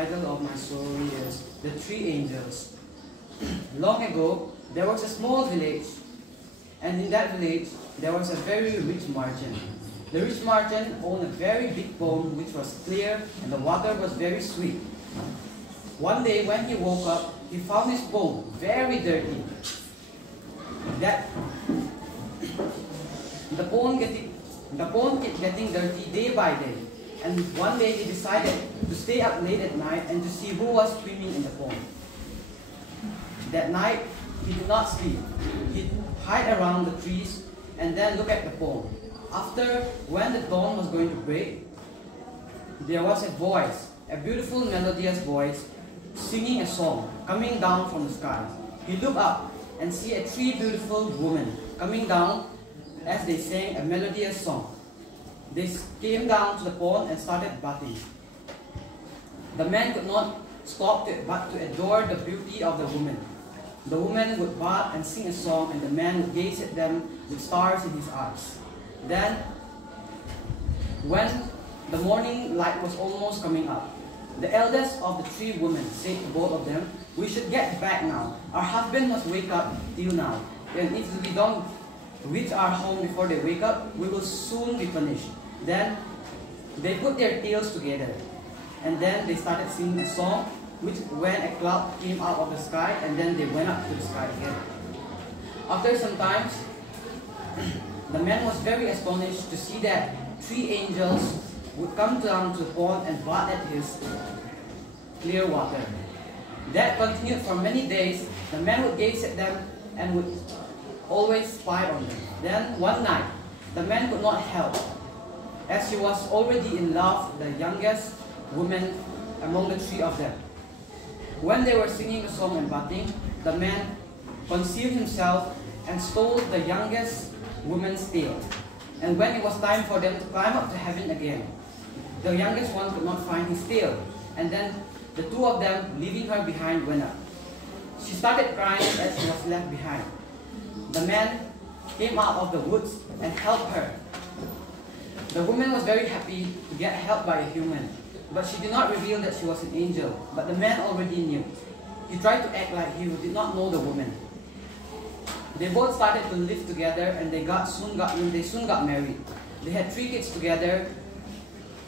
title of my story is The Three Angels. Long ago, there was a small village, and in that village, there was a very rich merchant. The rich merchant owned a very big pond which was clear and the water was very sweet. One day when he woke up, he found his pond very dirty. The pond kept getting dirty day by day, and one day he decided to stay up late at night and to see who was swimming in the pond. That night, he did not sleep. He'd hide around the trees and then look at the pond. After, when the dawn was going to break, there was a voice, a beautiful melodious voice, singing a song coming down from the sky. He looked up and see a three beautiful women coming down as they sang a melodious song. They came down to the pond and started bathing. The man could not stop but to adore the beauty of the woman. The woman would bath and sing a song, and the man would gaze at them with stars in his eyes. Then, when the morning light was almost coming up, the eldest of the three women said to both of them, "We should get back now. Our husband must wake up till now, and if we don't reach our home before they wake up, we will soon be punished." Then they put their tails together, and then they started singing a song, which when a cloud came out of the sky, and then they went up to the sky again. After some time, the man was very astonished to see that three angels would come down to the pond and bath at his clear water. That continued for many days. The man would gaze at them and would always spy on them. Then one night, the man could not help, as he was already in love with the youngest woman among the three of them. When they were singing a song and bathing, the man concealed himself and stole the youngest woman's tail. And when it was time for them to climb up to heaven again, the youngest one could not find his tail. And then the two of them, leaving her behind, went up. She started crying as she was left behind. The man came out of the woods and helped her. The woman was very happy to get help by a human, but she did not reveal that she was an angel, but the man already knew. He tried to act like he did not know the woman. They both started to live together, and they soon got married. They had 3 kids together,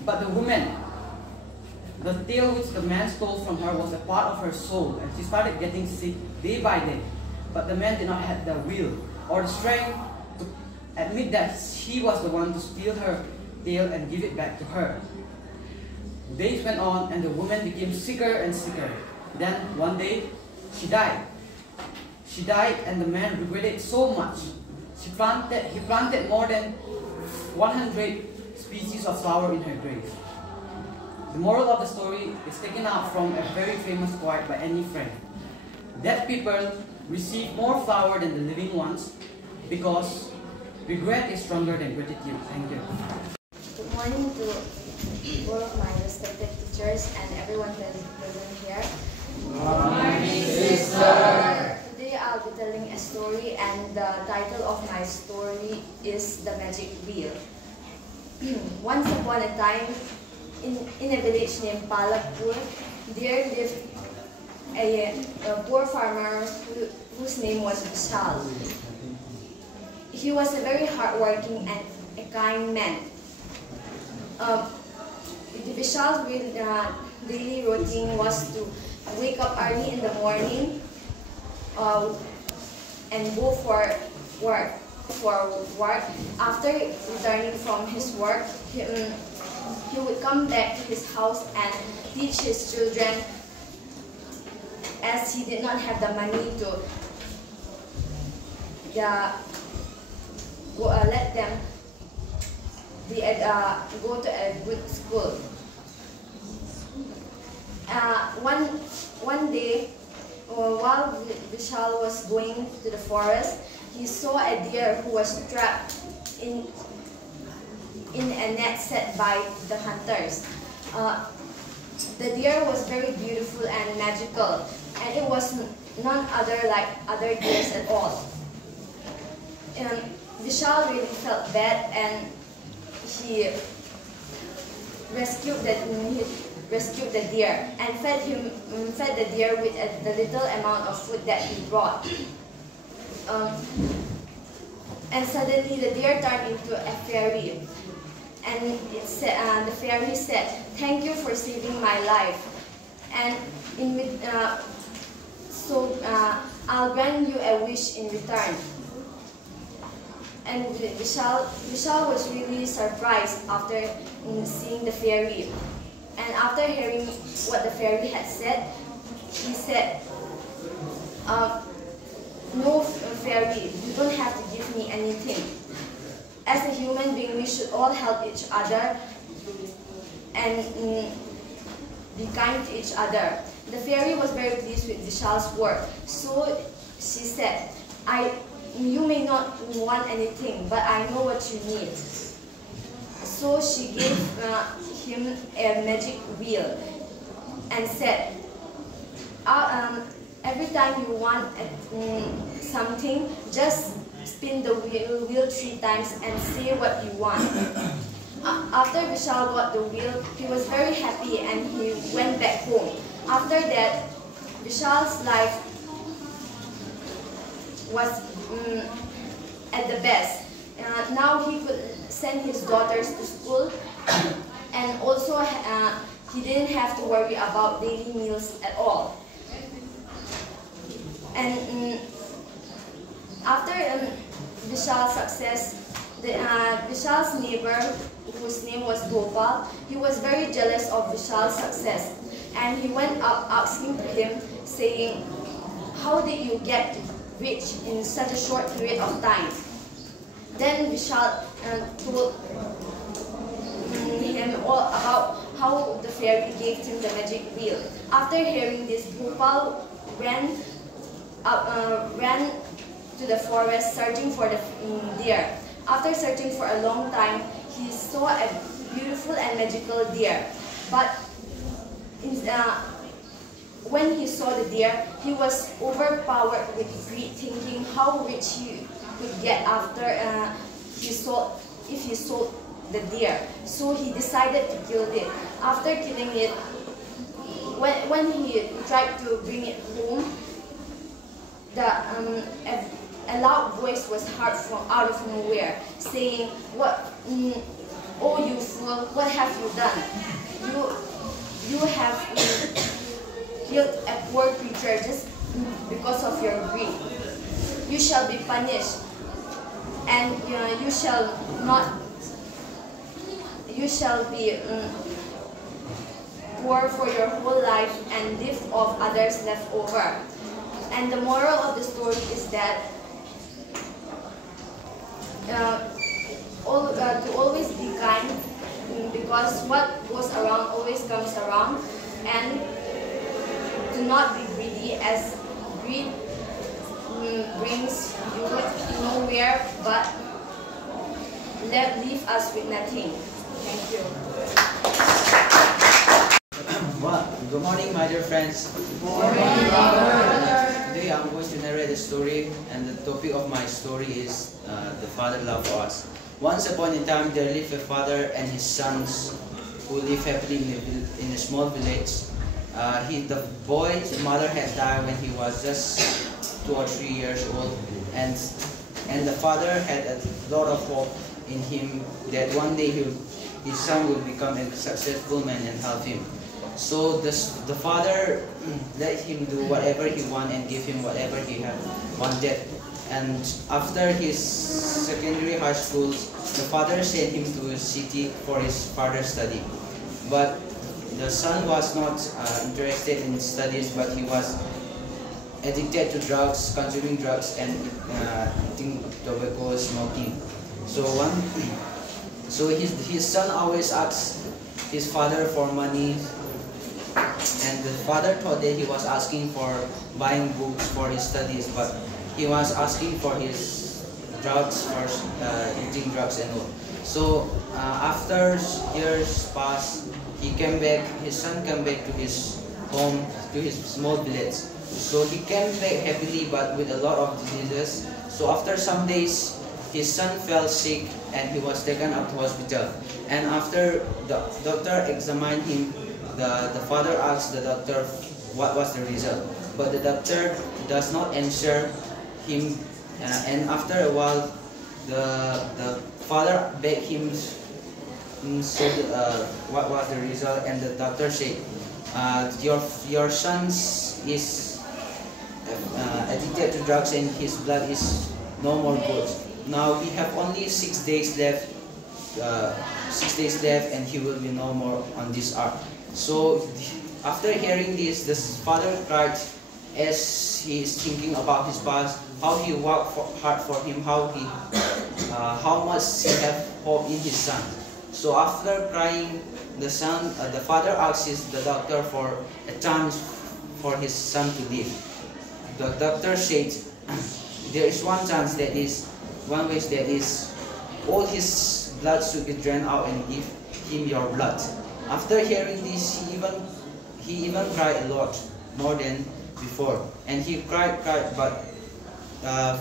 but the woman, the tail which the man stole from her was a part of her soul, and she started getting sick day by day. But the man did not have the will or the strength to admit that he was the one to steal her tail and give it back to her. Days went on, and the woman became sicker and sicker. Then one day, she died. She died, and the man regretted so much. He planted more than 100 species of flower in her grave. The moral of the story is taken out from a very famous quote by Anne Frank. Dead people receive more flower than the living ones because regret is stronger than gratitude. Thank you. Good morning to all of my respected teachers and everyone present here. Good morning, sister. Today I'll be telling a story, and the title of my story is The Magic Wheel. Once upon a time, in a village named Palakpur, there lived a poor farmer whose name was Vishal. He was a very hardworking and a kind man. Vishal's daily routine was to wake up early in the morning and go for work. After returning from his work, he would come back to his house and teach his children, as he did not have the money to let them go to a good school. One day, while Vishal was going to the forest, he saw a deer who was trapped in a net set by the hunters. The deer was very beautiful and magical, and it was none other like other deers at all. Vishal really felt bad, and he rescued rescued the deer and fed the deer with the little amount of food that he brought. And suddenly the deer turned into a fairy. And the fairy said, "Thank you for saving my life. And I'll grant you a wish in return." And Vishal was really surprised after seeing the fairy. And after hearing what the fairy had said, he said, "No, fairy, you don't have to give me anything. As a human being, we should all help each other and be kind to each other." The fairy was very pleased with Vishal's word. So she said, "You may not want anything, but I know what you need." So she gave him a magic wheel and said, "Every time you want something, just spin the wheel 3 times and say what you want." After Vishal got the wheel, he was very happy and he went back home. After that, Vishal's life was at the best. Now he could send his daughters to school, and also he didn't have to worry about daily meals at all. And after Vishal's success, Vishal's neighbor, whose name was Gopal, he was very jealous of Vishal's success, and he went up asking to him, saying, "How did you get rich in such a short period of time?" Then Vishal told him all about how the fairy gave him the magic wheel. After hearing this, Gopal ran to the forest searching for the deer. After searching for a long time, he saw a beautiful and magical deer. But when he saw the deer, he was overpowered with greed, thinking how rich he could get after if he sold the deer. So he decided to kill it. After killing it, when he tried to bring it home, a loud voice was heard from out of nowhere, saying, "Oh, you fool! What have you done? You have killed a poor creature just because of your greed. You shall be punished, and you shall be poor for your whole life and live off others left over." And the moral of the story is that to always be kind, because what goes around always comes around, and to not be greedy, as greed brings you nowhere but leave us with nothing. Thank you. Well, good morning, my dear friends. Good morning, brother. Today I'm going to narrate a story, and the topic of my story is the father love for us. Once upon a time, there lived a father and his sons who lived happily in a small village. The boy's mother had died when he was just 2 or 3 years old, and the father had a lot of hope in him that one day his son will become a successful man and help him. So the father let him do whatever he wanted and give him whatever he had wanted. And after his secondary high school, the father sent him to a city for his further study. But the son was not interested in studies, but he was addicted to drugs, consuming drugs, and eating tobacco, smoking. So his son always asks his father for money, and the father thought that he was asking for buying books for his studies, but he was asking for his drugs, for eating drugs and all. So after years passed, his son came back to his home, to his small village. So he came back happily, but with a lot of diseases. So after some days, his son fell sick and he was taken up to hospital. And after the doctor examined him, the father asked the doctor what was the result. But the doctor does not answer him, and after a while, the father begged him what was the result, and the doctor said, your son is addicted to drugs and his blood is no more good. Now we have only 6 days left. 6 days left, and he will be no more on this earth. So after hearing this, the father cried as he is thinking about his past, how he worked hard for him, how much he have hope in his son. So after crying, the father asked the doctor for a chance for his son to live. The doctor said, there is one chance, that is one wish, that is all his blood should be drained out and give him your blood. After hearing this, he even cried a lot more than before, and he cried, but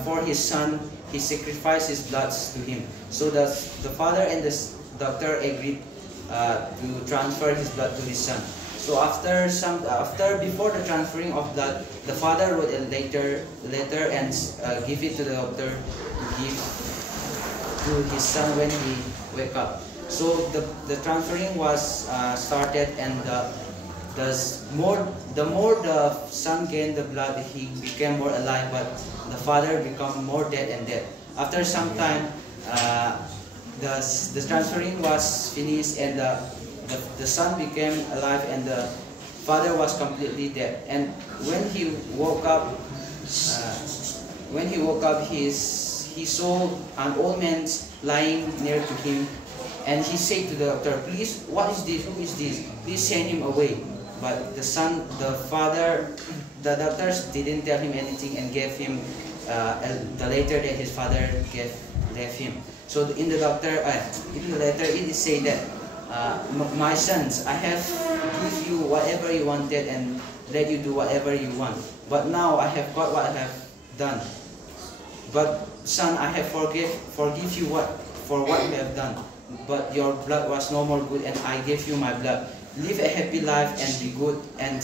for his son, he sacrificed his blood to him. So the father and the doctor agreed to transfer his blood to his son. So before the transferring of blood, the father wrote a letter and give it to the doctor to give to his son when he wake up. So the transferring was started, and the more the son gained the blood, he became more alive, but the father became more dead and dead. After some time, the transferring was finished, and the son became alive, and the father was completely dead. And when he woke up, he saw an old man lying near to him, and he said to the doctor, "Please, what is this? Who is this? Please send him away." But the doctors didn't tell him anything and gave him the letter that his father left him. So in the letter, it is said that, "My sons, I have give you whatever you wanted and let you do whatever you want. But now I have got what I have done. But son, I have forgive you for what you have done. But your blood was no more good, and I gave you my blood. Live a happy life and be good, and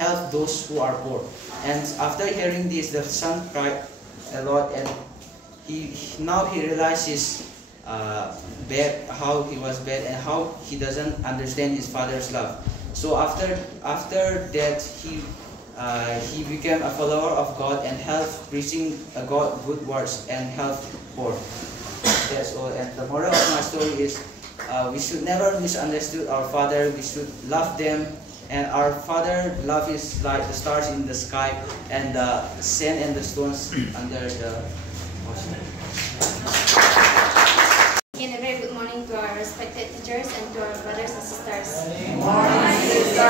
help those who are poor." And after hearing this, the son cried a lot, and now he realizes how he was bad and how he doesn't understand his father's love. So after that, he became a follower of God and helped preaching God good words and help poor. That's all. And the moral of my story is, we should never misunderstood our father. We should love them, and our father love is like the stars in the sky and the sand and the stones under the ocean. Again, a very good morning to our respected teachers and to our brothers and sisters. Good morning, sister.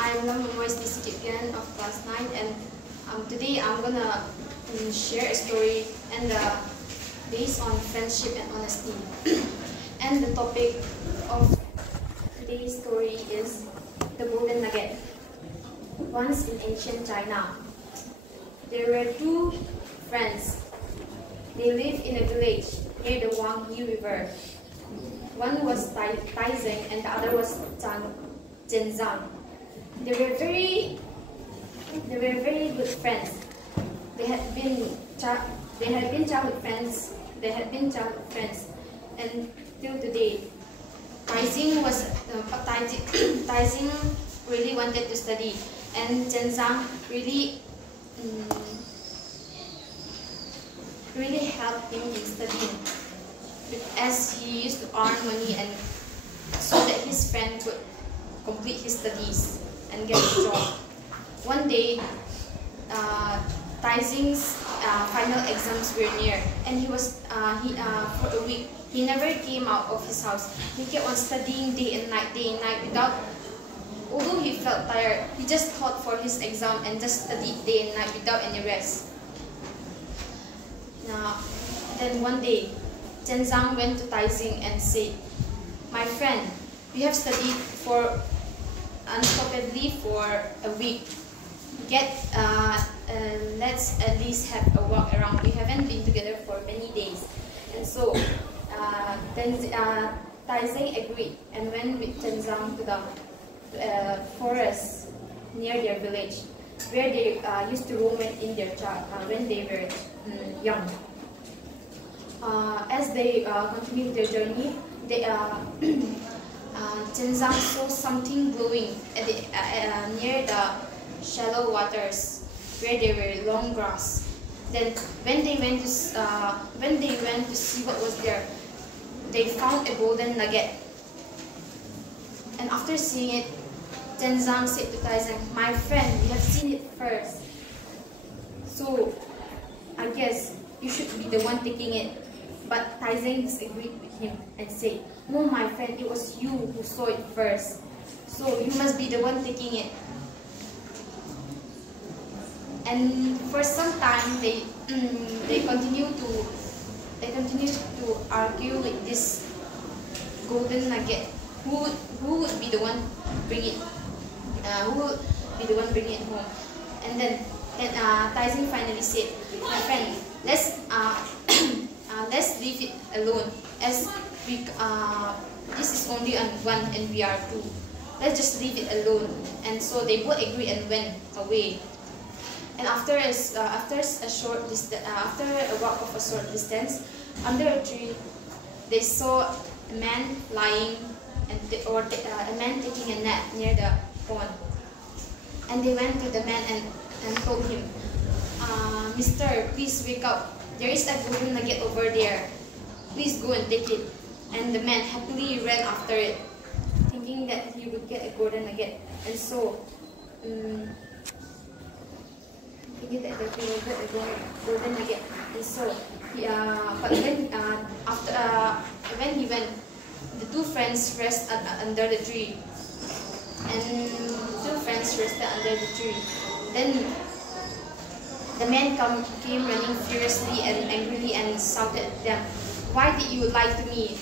I'm Nengneiem Amy of class 9, and today I'm gonna share a story and based on friendship and honesty. And the topic of today's story is the golden nugget. Once in ancient China, there were two friends. They lived in a village near the Huanghe River. One was Taizeng and the other was Zhenzang. They were very good friends. They had been childhood friends. And till today, Taizeng really wanted to study, and Zhenzang really helped him in studying, as he used to earn money and so that his friend could complete his studies and get a job. One day, Taizeng's final exams were near, and he was for a week he never came out of his house. He kept on studying day and night, although he felt tired, he just thought for his exam and just studied day and night without any rest. Then one day, Zhenzang went to Taizeng and said, "My friend, we have studied for unstoppably for a week. Get let's at least have a walk around. We haven't been together for many days. And so Taizeng agreed and went with Tenzang to the forest near their village, where they used to roam in their when they were young. As they continued their journey, Tenzang saw something glowing near the shallow waters, where there were long grass. Then, when they went to see what was there, they found a golden nugget. And after seeing it, Tenzang said to Taizeng, "My friend, we have seen it first. So, I guess you should be the one taking it." But Taizeng disagreed with him and said, "No, my friend, it was you who saw it first. So, you must be the one taking it." And for some time, they continued to argue with this golden nugget. Who would be the one bring it? Who would be the one bringing it home? And then Taizeng finally said, "My friend, let's leave it alone, as this is only one and we are two. Let's just leave it alone." And so they both agreed and went away. And after a walk of a short distance, under a tree, they saw a man lying a man taking a nap near the pond. And they went to the man and told him, "Mister, please wake up. There is a golden nugget over there. Please go and take it." And the man happily ran after it, thinking that he would get a golden nugget. And so, thinking that he would get a golden nugget. And so, when he went, the two friends rested under the tree. Then the man came running furiously and angrily and shouted at them, "Why did you lie to me?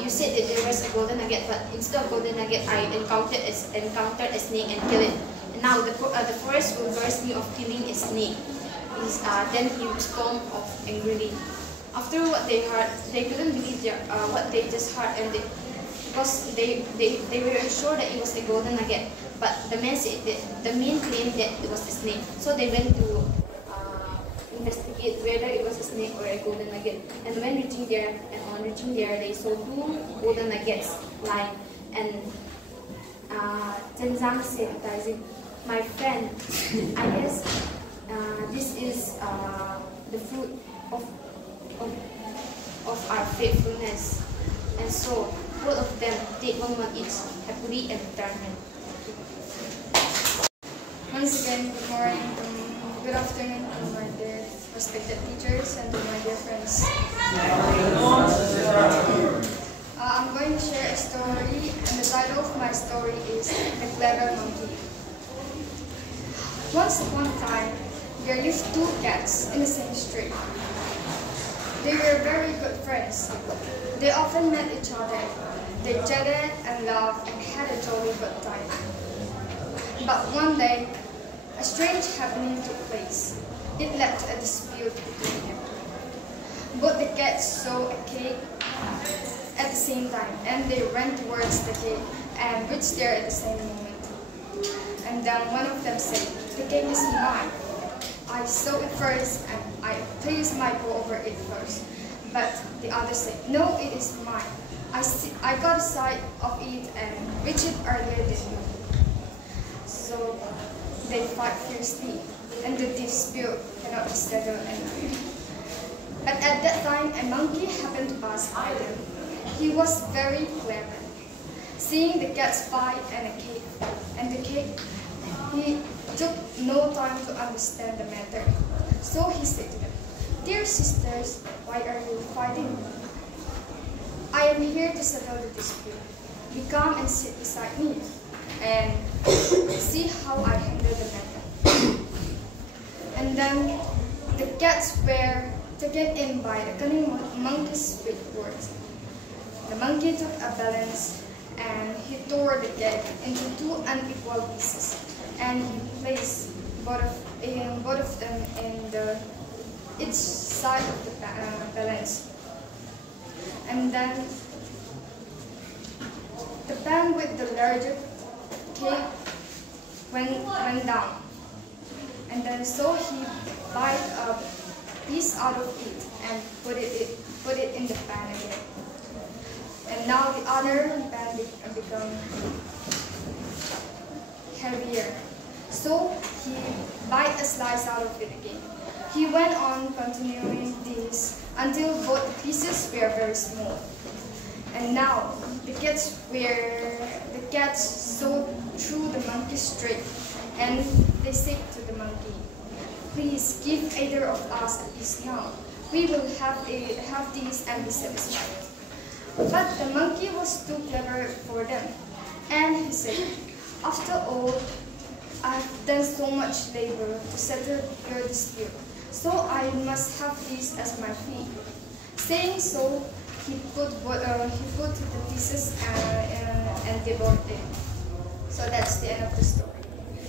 You said that there was a golden nugget, but instead of golden nugget, I encountered a snake and killed it. And now the forest will curse me of killing a snake." Then he stormed off angrily. After what they heard, they couldn't believe what they just heard, and because they were sure that it was a golden nugget, but the man claimed that it was a snake. So they went to investigate whether it was a snake or a golden nugget. And on reaching there, they saw two golden nuggets lying. And Tenzang said to Taizeng, "My friend, I guess this is the fruit of our faithfulness." And so both of them did one each happily and returned. Once again, good morning, good afternoon to my dear respected teachers and to my dear friends. I'm going to share a story, and the title of my story is The Clever Monkey. Once upon a time, there lived two cats in the same street. They were very good friends. They often met each other. They chatted and laughed and had a jolly good time. But one day, a strange happening took place. It led to a dispute between them. Both the cats saw a cake at the same time, and they ran towards the cake and reached there at the same moment. And then one of them said, "The cake is mine. I saw it first and I placed my paw over it first." But the other said, "No, it is mine. I got a sight of it and reached it earlier than you." So they fight fiercely, and the dispute cannot be settled anymore. But at that time, a monkey happened to pass by them. He was very clever. Seeing the cats fight and the cake, he took no time to understand the matter. So he said to them, "Dear sisters, why are you fighting? I am here to settle the dispute. Be calm and sit beside me, and see how I handle the matter." And then the cats were taken in by the cunning monkey's sweet words. The monkey took a balance and he tore the cake into two unequal pieces, and he placed both of them in each side of the balance. And then the pan with the larger cake went down. And then so he bite a piece out of it and put it in the pan again. And now the other pan become heavier. So he bite a slice out of it again. He went on continuing this until both pieces were very small. And now the cats saw through the monkey's trick, and they said to the monkey, "Please give either of us a piece now. We will have these and be satisfied." But the monkey was too clever for them, and he said, "After all, I've done so much labor to settle your dispute, so I must have these as my fee." Saying so, he put the pieces and devoured them. So that's the end of the story.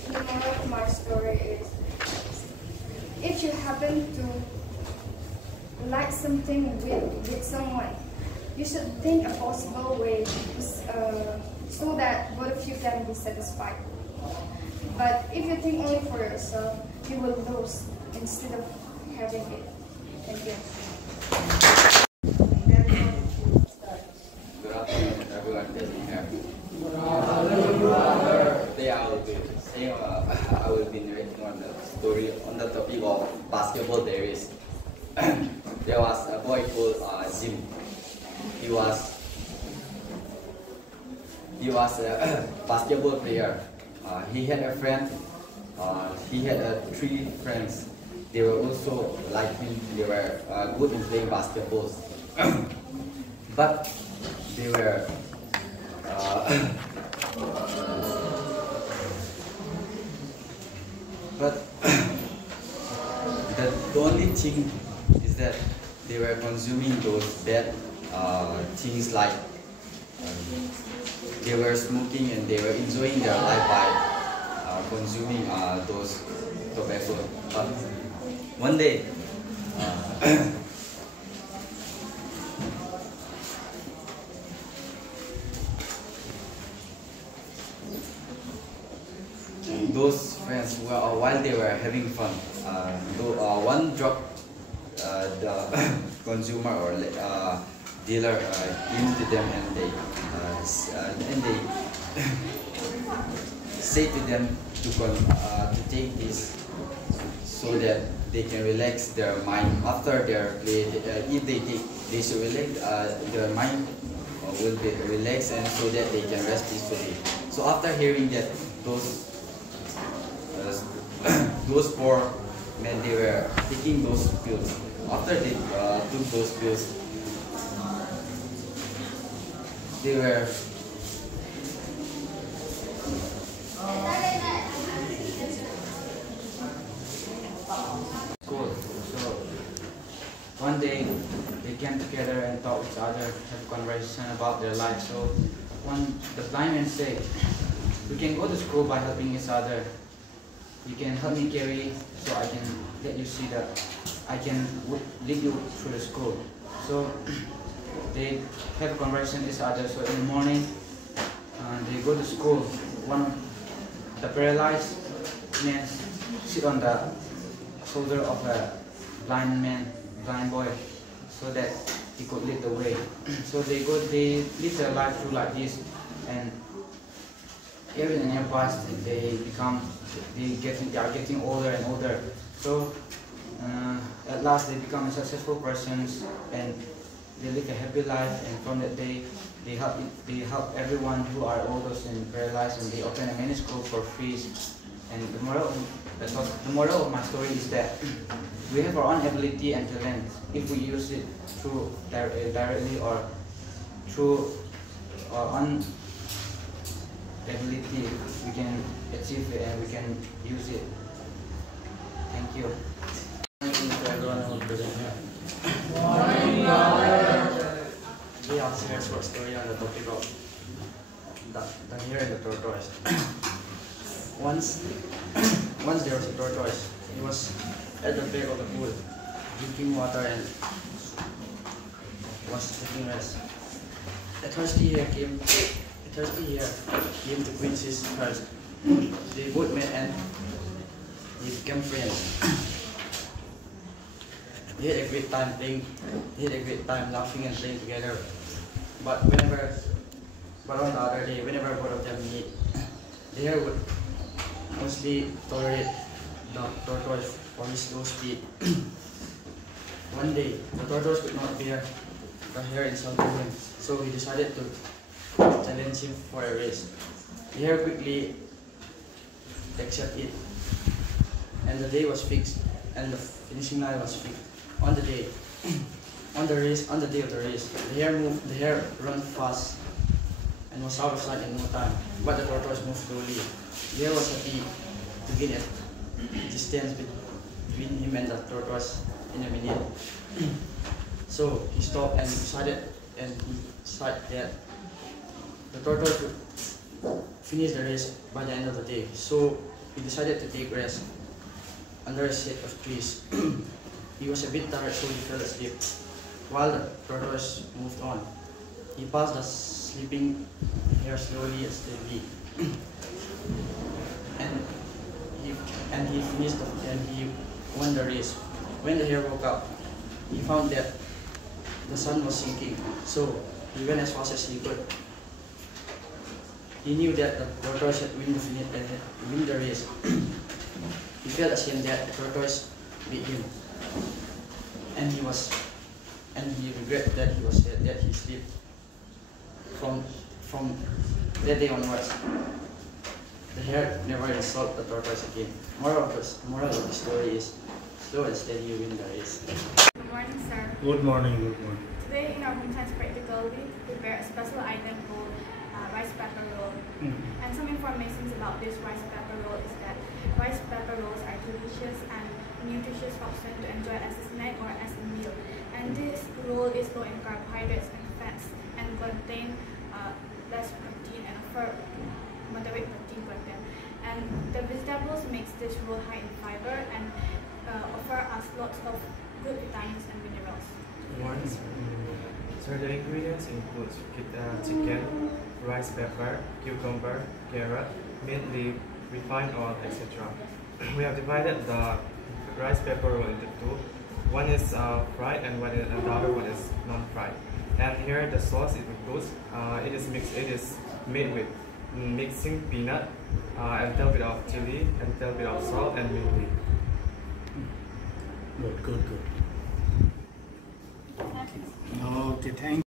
The moral of my story is, if you happen to like something with someone, you should think a possible way so that both of you can be satisfied. But if you think only for yourself, you will lose instead of having it. Thank you. Good afternoon, everyone. Today I will be narrating on the story on the topic of basketball. There was a boy called Jim. He was a basketball player. He had a friend. He had 3 friends. They were also like him. They were good in playing basketballs, but they were but the only thing is that they were consuming those bad things, like they were smoking, and they were enjoying their life by consuming those tobacco. But one day, those friends were, while they were having fun, one drug the consumer or dealer came to them, and they say to them to take this so that they can relax their mind after their play. If they take, they should relax, their mind will be relaxed, and so that they can rest peacefully. So after hearing that, those 4 men, they were taking those pills. After they took those pills, they were school. So one day they came together and talk each other, have conversation about their life. So the blind man said, "We can go to school by helping each other. You can help me carry, so I can let you see that I can lead you through the school." So they have conversation with each other. So in the morning, they go to school. One of the paralyzed man sit on the shoulder of a blind boy, so that he could lead the way. So they live their life through like this, and every year past, they are getting older and older. So at last they become a successful persons, and they live a happy life. And from that day, they help everyone who are older and paralyzed, and they open a mini school for free. And the moral of my story is that we have our own ability and talent. If we use it through directly or through our own ability, we can achieve it and we can use it. Thank you. To everyone who is present here. Today I'll share a short story on the topic of the hare and the tortoise. Once Once there was a tortoise. He was at the back of the pool, drinking water and was taking rest. A thirsty hare came to quench his thirst. They both met and they became friends. They had a great time laughing and playing together. But on the other day, whenever both of them meet, the hare would mostly tolerate the tortoise for his slow speed. One day, the tortoise could not bear the hare insulting him, so he decided to challenge him for a race. The hare quickly accepted it, and the day was fixed, and the finishing line was fixed. On the day of the race, the hare ran fast and was out of sight in no time, but the tortoise moved slowly. The hare was happy to gain a distance between him and the tortoise in a minute. So he stopped and decided that the tortoise would finish the race by the end of the day. So he decided to take rest under a shade of trees. He was a bit tired, so he fell asleep. While the tortoise moved on, he passed the sleeping hare slowly and steadily. and he won the race. When the hare woke up, he found that the sun was sinking, so he went as fast as he could. He knew that the tortoise had won the race. He felt ashamed that the tortoise beat him, and he regretted that he slipped. From that day onwards, the hare never insulted the tortoise again. Moral of the story is, slow and steady you win the race. Good morning, sir. Good morning, good morning. Today in our home science practical, we prepare a special item called rice pepper roll. And some information about this rice pepper roll is that rice pepper rolls are delicious and nutritious option to enjoy as a snack or as a meal. And this roll is low in carbohydrates and fats and contain less protein and offer moderate protein content. And the vegetables makes this roll high in fiber and offer us lots of good vitamins and minerals. So the ingredients include chicken, rice pepper, cucumber, carrot, mint leaf, refined oil, etc. We have divided the rice pepper roll into two. One is fried and the other one is non-fried. And here the sauce it includes. It is made with mixing peanut and a little bit of chili and a little bit of salt and mint leaf. Good. Okay, thank you.